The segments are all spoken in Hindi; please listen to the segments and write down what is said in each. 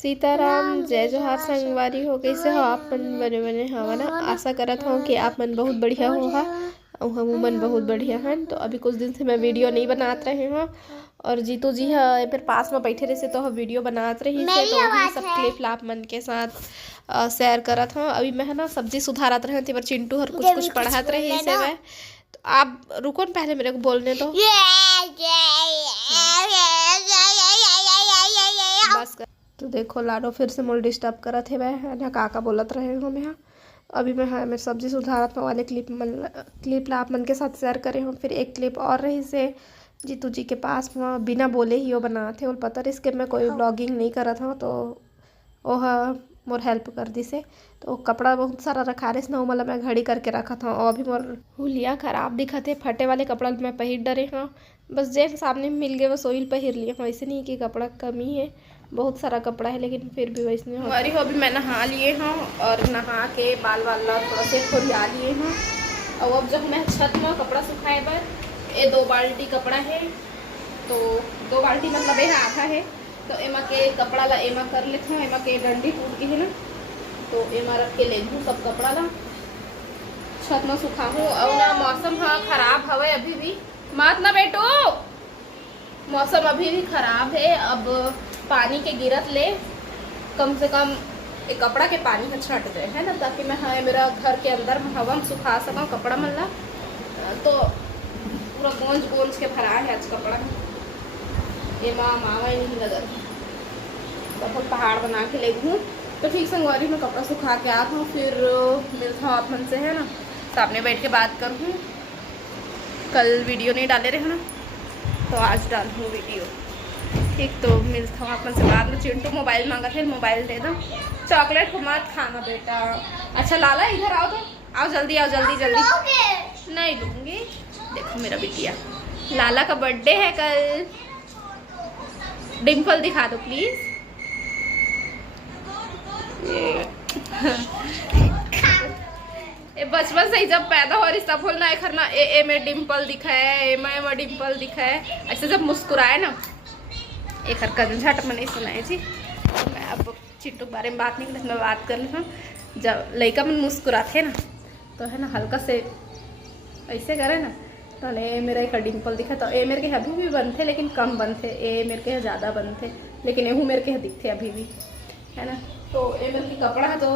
सीताराम जय जोहार संगवारी हो। कैसे हो आप मन? बने बने हवा ना। आशा करत हूँ कि आप मन बहुत बढ़िया हो हा और हम मन बहुत बढ़िया हैं। तो अभी कुछ दिन से मैं वीडियो नहीं बनात रहे हूँ और जीतू जी है फिर पास में बैठे रहे से तो हम वीडियो बनात रही से तो वही सब क्लिप आप मन के साथ शेयर करत हूँ। अभी मैं है ना सब्जी सुधारत रहे थे पर चिंटू हर कुछ पढ़ात रही से मैं। तो आप रुको न पहले मेरे को बोलने तो बस कर। तो देखो लाडो फिर से मोल डिस्टर्ब करत है वह काका बोलत रहे हो मैं। अभी मैं सब्जी सुधारत वाले क्लिप ला आप मन के साथ शेयर करे हूँ। फिर एक क्लिप और रही से जीतू जी के पास में बिना बोले ही वो बनाते और पता रही इसके मैं कोई ब्लॉगिंग नहीं करत हूँ तो वह मोर हेल्प कर दी से। तो कपड़ा बहुत सारा रखा रहे ना मतलब मैं घड़ी करके रखा था और अभी मोर हुलिया खराब दिखत है। फटे वाले कपड़ा मैं पहिर डरे हाँ बस जैसे सामने में मिल गए बस ऑयल पहिर लिए हाँ। ऐसे नहीं कि कपड़ा कमी है बहुत सारा कपड़ा है लेकिन फिर भी वैसे हमारी हो। अभी मैं नहा लिए हाँ और नहा के बाल वाल थोड़ा से खुरिया लिए हाँ। और अब जब मैं छत में कपड़ा सुखाए बर ये 2 बाल्टी कपड़ा है तो 2 बाल्टी मतलब ये आधा है तो एमा के कपड़ा ला एमा कर लेते हूँ। एमा के डंडी टूट गई है ना तो एमा रख के ले लूँ सब कपड़ा ला छत में सुखा हूँ। और ना मौसम हाँ खराब हवे अभी भी मत ना बेटो मौसम अभी भी खराब है। अब पानी के गिरत ले कम से कम एक कपड़ा के पानी में छट जाए है ना ताकि मैं हाँ मेरा घर के अंदर हवा में सुखा सकूँ कपड़ा मन ला। तो पूरा गोंज के भरा है आज कपड़ा ये मावा ही नहीं लगा बहुत पहाड़ बना के ले हूँ। तो ठीक संगवारी में कपड़ा सुखा के आता हूँ फिर मिलता हूँ आप मन से है ना सामने बैठ के बात करूँ। कल वीडियो नहीं डाले रहे ना तो आज डाल दूँ वीडियो ठीक। तो मिलता हूँ आप मन से बाद में। चिंटू मोबाइल मांगा थे मोबाइल दे दो चॉकलेट मत खाना बेटा। अच्छा लाला इधर आओ तो आओ जल्दी आओ जल्दी जल्दी। नहीं लूँगी देखो मेरा बिटिया लाला का बर्थडे है कल। डिम्पल दिखा दो प्लीज। ये बचपन से ही जब पैदा हो रही सब बोलना एक ना ए में डिम्पल दिखा है ए में डिम्पल दिखा है। अच्छा जब मुस्कुराए ना एक हर कदम झट में नहीं सुनाए जी। मैं अब चिट्टू के बारे में बात नहीं करती मैं बात कर ली हूँ। जब लड़का मन मुस्कुराते ना तो है ना हल्का से ऐसे करे ना तो ए मेरा एक डिम्पल दिखा तो ए मेरे के अभी भी बनते लेकिन कम बनते ए मेरे के ज़्यादा बनते लेकिन एहू मेरे के दिखते अभी भी है ना। तो ए मेरे की कपड़ा है तो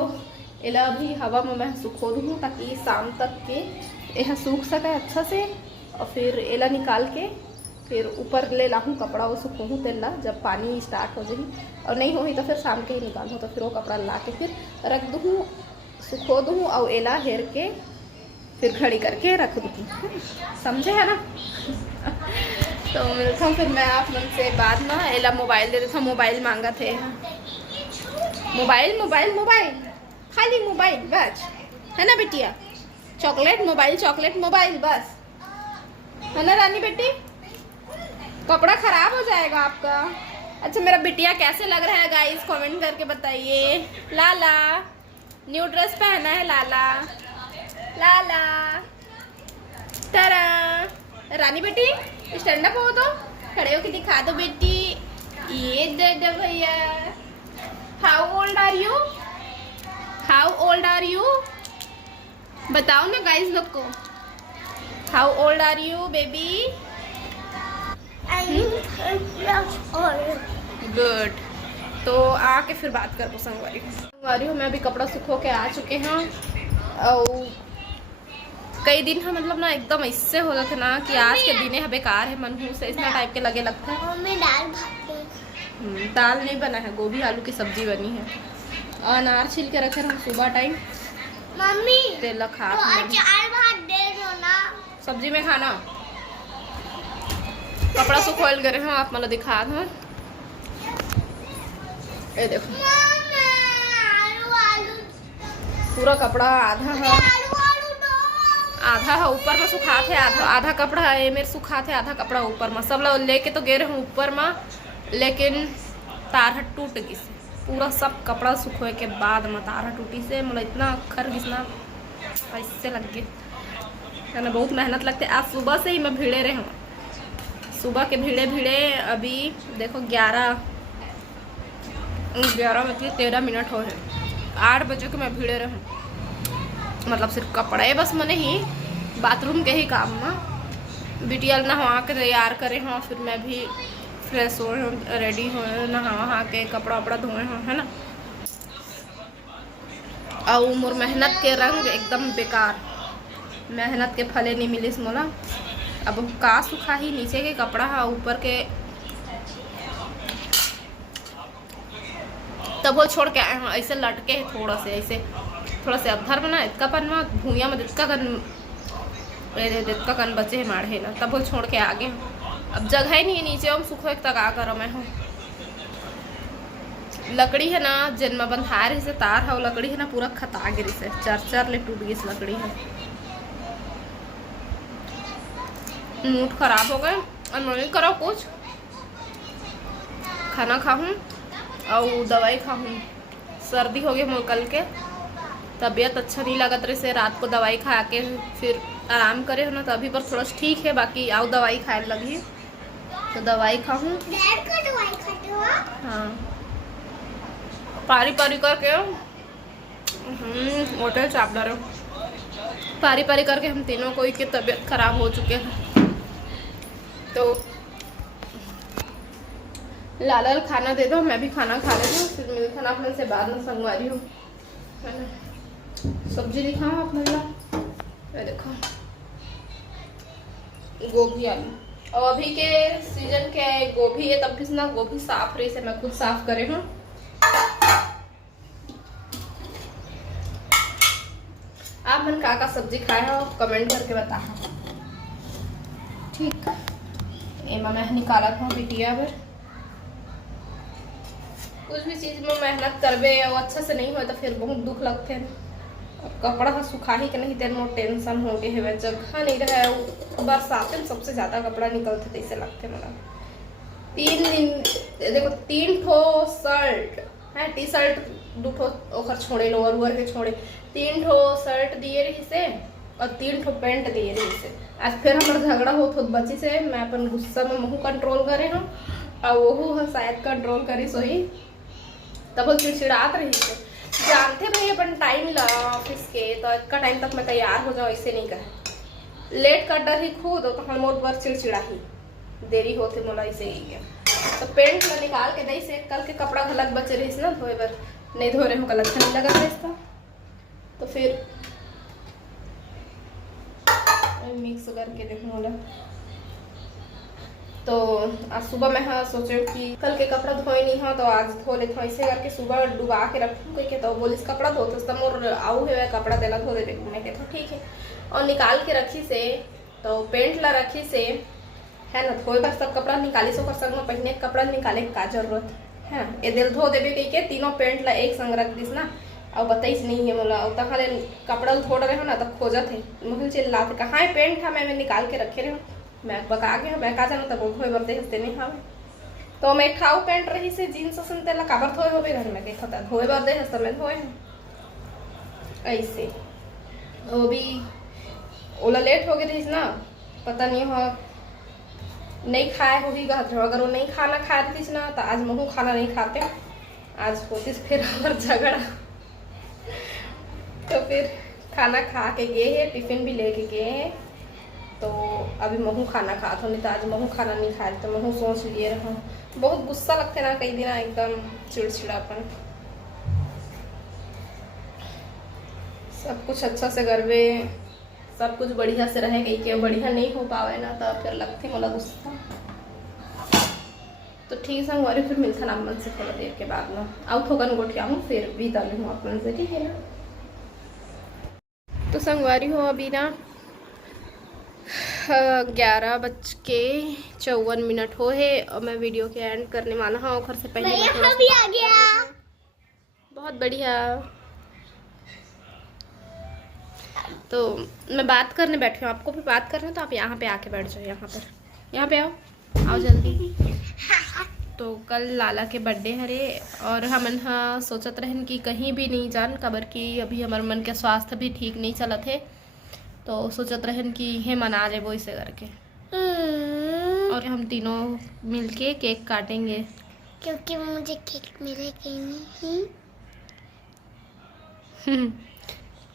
एला अभी हवा में मैं सुखो दूँ ताकि शाम तक के यह सूख सके अच्छा से और फिर एला निकाल के फिर ऊपर ले लाऊँ कपड़ा वो सुखूँ तेला जब पानी स्टार्ट हो जाए और नहीं होगी तो फिर शाम के ही निकालूँ तो फिर वो कपड़ा ला के फिर रख दूँ सुखो दूँ और एला हेर के फिर खड़ी करके रख दूँ समझे है ना। तो मिलता हूँ फिर मैं आप मन से बाद में। एला मोबाइल दे देता हूँ मोबाइल मांगा थे मोबाइल मोबाइल मोबाइल खाली मोबाइल बस है ना बिटिया। चॉकलेट मोबाइल बस है ना रानी बेटी। कपड़ा खराब हो जाएगा आपका। अच्छा मेरा बिटिया कैसे लग रहा है गाइस कमेंट करके बताइए। लाला न्यू ड्रेस पहना है लाला लाला तरा रानी बेटी स्टैंड अप हो तो खड़े होके दिखा दो बेटी। ये दे भैया हाउ ओल्ड आर यू बताओ ना गाइस लोग को how old are you baby. Good तो आके फिर बात कर संगवारी हूँ। मैं अभी कपड़ा सुखो के आ चुके हैं और कई दिन है मतलब ना एकदम इससे हो जाते ना कि आज के दिन है बेकार है मन से इतना टाइप के लगे लगता है। दाल नहीं बना है गोभी आलू की सब्जी बनी है अनार छिल के रखे हम सुबह टाइम मम्मी तेल खा अचार भात दे दो ना सब्जी में खाना। कपड़ा सुखोल करे हैं आप मतलब दिखा दो ये देखो पूरा कपड़ा आधा है ऊपर में सुखाते आधा कपड़ा है मेरे सुखाते आधा कपड़ा ऊपर में सब लोग लेके तो गए रहे ऊपर में लेकिन तार टूट गई से पूरा सब कपड़ा सुखोए के बाद में तार टूटी से मतलब इतना अखर घिसना ऐसे लग गए ना बहुत मेहनत लगते। आज सुबह से ही मैं भिड़े रहे हूँ सुबह के भिड़े अभी देखो 11:13 हो है। 8 बजे के मैं भिड़े रहूँ, मतलब सिर्फ कपड़े बस मने ही बाथरूम के ही काम में बिटिया नहा के तैयार करे हों, फिर मैं भी फ्रेश हो रेडी हो नहा वहा के कपड़ा वपड़ा धोए हों, है ना। और मोर मेहनत के रंग एकदम बेकार, मेहनत के फले नहीं मिलिस मोला। अब का सुखा ही नीचे के कपड़ा है, ऊपर के तब वो छोड़ के आए हैं ऐसे लटके है थोड़ा से अधर बना इतना पन में भूया में दिक्का कन बचे है माढ़े ना, तब वो छोड़ के आगे। अब जगह ही नहीं है नीचे, हम सुखो एक तक आ कर मैं हूँ। लकड़ी है ना जन्म बंधार से तार है, लकड़ी है ना पूरा खता गिरी से चार ले टूट गई लकड़ी है। मूड खराब हो गए और नहीं करो कुछ, खाना खाऊं और दवाई खाऊं। सर्दी हो गई मोर कल के, तबीयत अच्छा नहीं लगत रही से रात को दवाई खा के फिर आराम करे हो ना, तभी पर थोड़ा ठीक है, बाकी आओ दवाई खाए लगी तो दवाई खाऊं। हाँ पारी करके होटल चाप रहे पारी करके हम तीनों कोई की तबीयत खराब हो चुके हैं। तो लाल खाना दे दो, मैं भी खाना खा लेती हूँ, फिर मिल खाना अपने से बाद में संगवारी हूँ, है ना। सब्जी दिखाऊँ अपने लिए, देखो गोभी आलू, और अभी के सीजन के गोभी है तब भी ना गोभी साफ रही से मैं खुद साफ करे हूँ। आप मन का सब्जी खाए हो कमेंट करके बता, ठीक। एमा मैं निकाला था बिटिया पर, कुछ भी चीज में मेहनत करबे और अच्छा से नहीं हो तो फिर बहुत दुख लगते हैं। कपड़ा सुखा ही के नहीं तेन टेंशन हो गए है, जगह नहीं रहे। बरसात में सबसे ज्यादा कपड़ा निकलते ऐसे लगते मला। 3 दिन देखो 3 ठो शर्ट है, टी शर्ट 2 ठो ओकर छोड़े, लोअर वोअर के छोड़े 3 ठो शर्ट दिए रही से और 3 ठो पैंट दिए रही से। आज फिर हमारा झगड़ा हो बची से, मैं अपन गुस्सा में मुँह कंट्रोल करे हूँ और वो शायद कंट्रोल करी सोही, तब वो चिड़चिड़ात रही से। जानते भाई अपन टाइम लगा ऑफिस के, तो इतना टाइम तक मैं तैयार हो जाऊँ ऐसे नहीं कहे, लेट कर डर ही खुद तो हम मोर पर चिड़चिड़ा ही देरी होते मोला ऐसे ही है। तो पेंट में निकाल के नहीं से कल के कपड़ा घलक बचे रही ना धोए बर, नहीं धो रहे हम कल अच्छा नहीं लगा था इसका, तो फिर मिक्स करके देखो मोला। तो आज सुबह मैं हाँ सोचे कि कल के कपड़ा धोए नहीं हाँ तो आज धो लेते हैं, ऐसे करके सुबह डुबा के रखूँ कोई के, तो बोलिस कपड़ा धोते तो मोर आऊ है कपड़ा देला धो दे, मैं कहता ठीक है। और निकाल के रखी से तो पेंट ला रखी से है ना, धोए का सब कपड़ा निकाली सो कर संग में पहने कपड़ा निकाले का जरूरत है, ये दिल धो देवे कही के तीनों पेंट ला एक संग रख दिस ना, और बताइस नहीं है मोला तहाँ ले कपड़ा धो रहे हो ना तब खोजत है मुझे चिल्लाते कहाँ है पेंट था, मैं निकाल के रखे रहे हूँ, मैं बका गया मैं का जाना तब धोए बरते हंसते नहीं हाँ। तो मैं खाऊ पेंट रही से जीन्स संते ला काबर धोए हो घर में कहीं खता धोए बरते हंसते मैं धोए ऐसे। वो भी ओला लेट हो गई रही ना, पता नहीं हो नहीं खाए होगी कहते हो, अगर वो नहीं खाना खा रही थी ना तो आज महू खाना नहीं खाते, आज होती फिर और झगड़ा। तो फिर खाना खा के गए हैं, टिफिन भी लेके गए हैं, तो अभी महू खाना खा था, नहीं तो आज महू खाना नहीं खा रही, तो महू सोच लिए रहा। बहुत गुस्सा लगते ना कई दिन एकदम चिड़चिड़ापन। सब कुछ अच्छा से करवे, सब कुछ बढ़िया से रहे, कहीं के बढ़िया नहीं हो पावे ना तो फिर लगते मोला गुस्सा। तो ठीक संगवारी फिर मिलता ना मन से थोड़ा देर के बाद ना आउ थोकन गोठिया हूँ फिर भी डालू हूँ अपन से, ठीक है। तो संगवारी हो अभी ना 11:54 हो है और मैं वीडियो के एंड करने वाला हूँ। घर से पहले भी आ गया, बहुत बढ़िया। तो मैं बात करने बैठी हूँ, आपको भी बात करना तो आप यहाँ पे आके बैठ जाओ, यहाँ पे आओ जल्दी। तो कल लाला के बर्थडे हरे और हमन हाँ सोचत रहन कि कहीं भी नहीं जान, कबर की अभी हमार मन के स्वास्थ्य भी ठीक नहीं चलत है, तो सोचत रहन कि हे मना लेबो इसे करके, और हम तीनों मिलके केक काटेंगे, क्योंकि मुझे केक मिलेगी नहीं।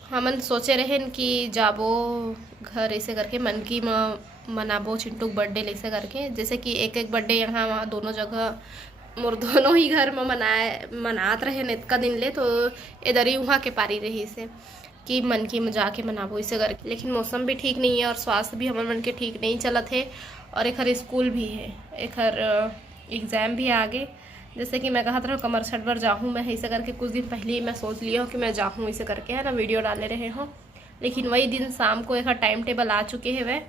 हमन सोचे रहेन कि जाबो घर ऐसे करके मन की मनाबो चिंटू बर्थडे ऐसे करके, जैसे कि एक एक बर्थडे यहाँ वहाँ दोनों जगह मोर दोनों ही घर में मनात रहे इतका दिन ले, तो इधर ही वहाँ के पारी रही से कि मन की में जाके मनाबो इसे करके। लेकिन मौसम भी ठीक नहीं है और स्वास्थ्य भी हमारे मन के ठीक नहीं चलत है, और एक हर स्कूल भी है, एक हर एग्ज़ाम भी है आगे। जैसे कि मैं कहा था कमर छठ पर जाऊँ मैं, ऐसे करके कुछ दिन पहले ही मैं सोच लिया हूँ कि मैं जाऊँ इसे करके, है ना, वीडियो डाले रहे हों। लेकिन वही दिन शाम को एक टाइम टेबल आ चुके हैं वह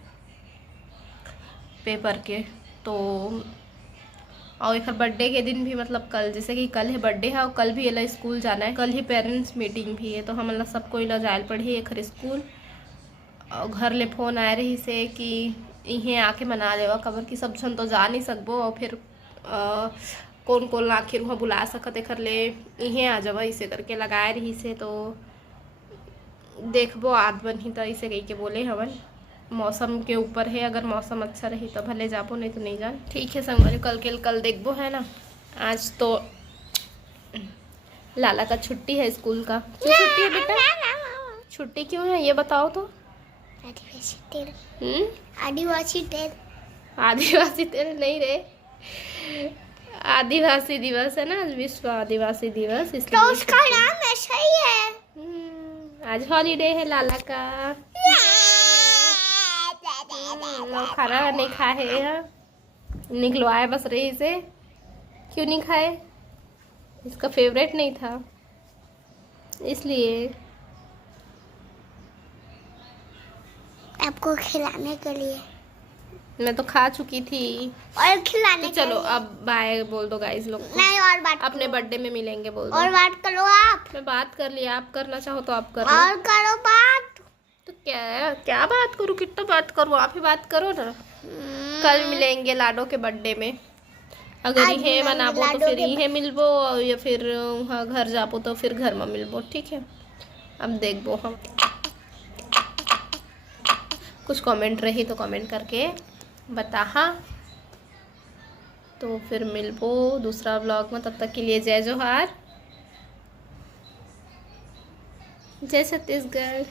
पेपर के, तो और एक बर्थडे के दिन भी, मतलब कल, जैसे कि कल है बर्थडे है और कल भी एला स्कूल जाना है, कल ही पेरेंट्स मीटिंग भी है, तो हम लोग सबको इला जायल पड़ी एक स्कूल। और घर ले फ़ोन आए रही से कि इहें आके मना लेवा, कबर की सब जन तो जा नहीं सकबो, और फिर कौन कौन आखिर वहाँ बुला सकत एक ले इहें आ जावा इसे करके लगाए रही से। तो देखबो आज बन ही तो इसे कही के बोले हवन, मौसम के ऊपर है, अगर मौसम अच्छा रही तो भले जाबो, नहीं तो नहीं जान। ठीक है संगवारी, कल देखबो, है ना। आज तो लाला का छुट्टी है स्कूल का। क्यों छुट्टी है बेटा? छुट्टी क्यों है ये बताओ तो। आदिवासी तेल आदिवासी तेल नहीं रे, आदिवासी दिवस है ना, विश्व आदिवासी दिवस, इसलिए तो उसका नाम ऐसा ही है। आज हॉलीडे है लाला का। लोग खाना नहीं खाए हैं, निकलवाए बस रही से। क्यों नहीं खाए? इसका फेवरेट नहीं था इसलिए। आपको खिलाने के लिए। मैं तो खा चुकी थी और खिलाने तो चलो अब बाय बोल दो गाइस लोग को। नहीं, और बात अपने बर्थडे में मिलेंगे बोल दो। और बात करो आप। मैं बात कर लिया, आप करना चाहो तो आप कर लो। और करो बात। तो क्या क्या बात करूँ, कितना बात करूँ, आप ही बात करो ना। कल मिलेंगे लाडो के बर्थडे में, अगर इहे मनाबो तो फिर इहे मिलबो, या फिर वहाँ घर जाबो तो फिर घर में मिलबो, ठीक है। अब देखबो हम, कुछ कमेंट रही तो कमेंट करके बता, तो फिर मिलबो दूसरा व्लॉग में। तब तक के लिए जय जोहार, जय छत्तीसगढ़।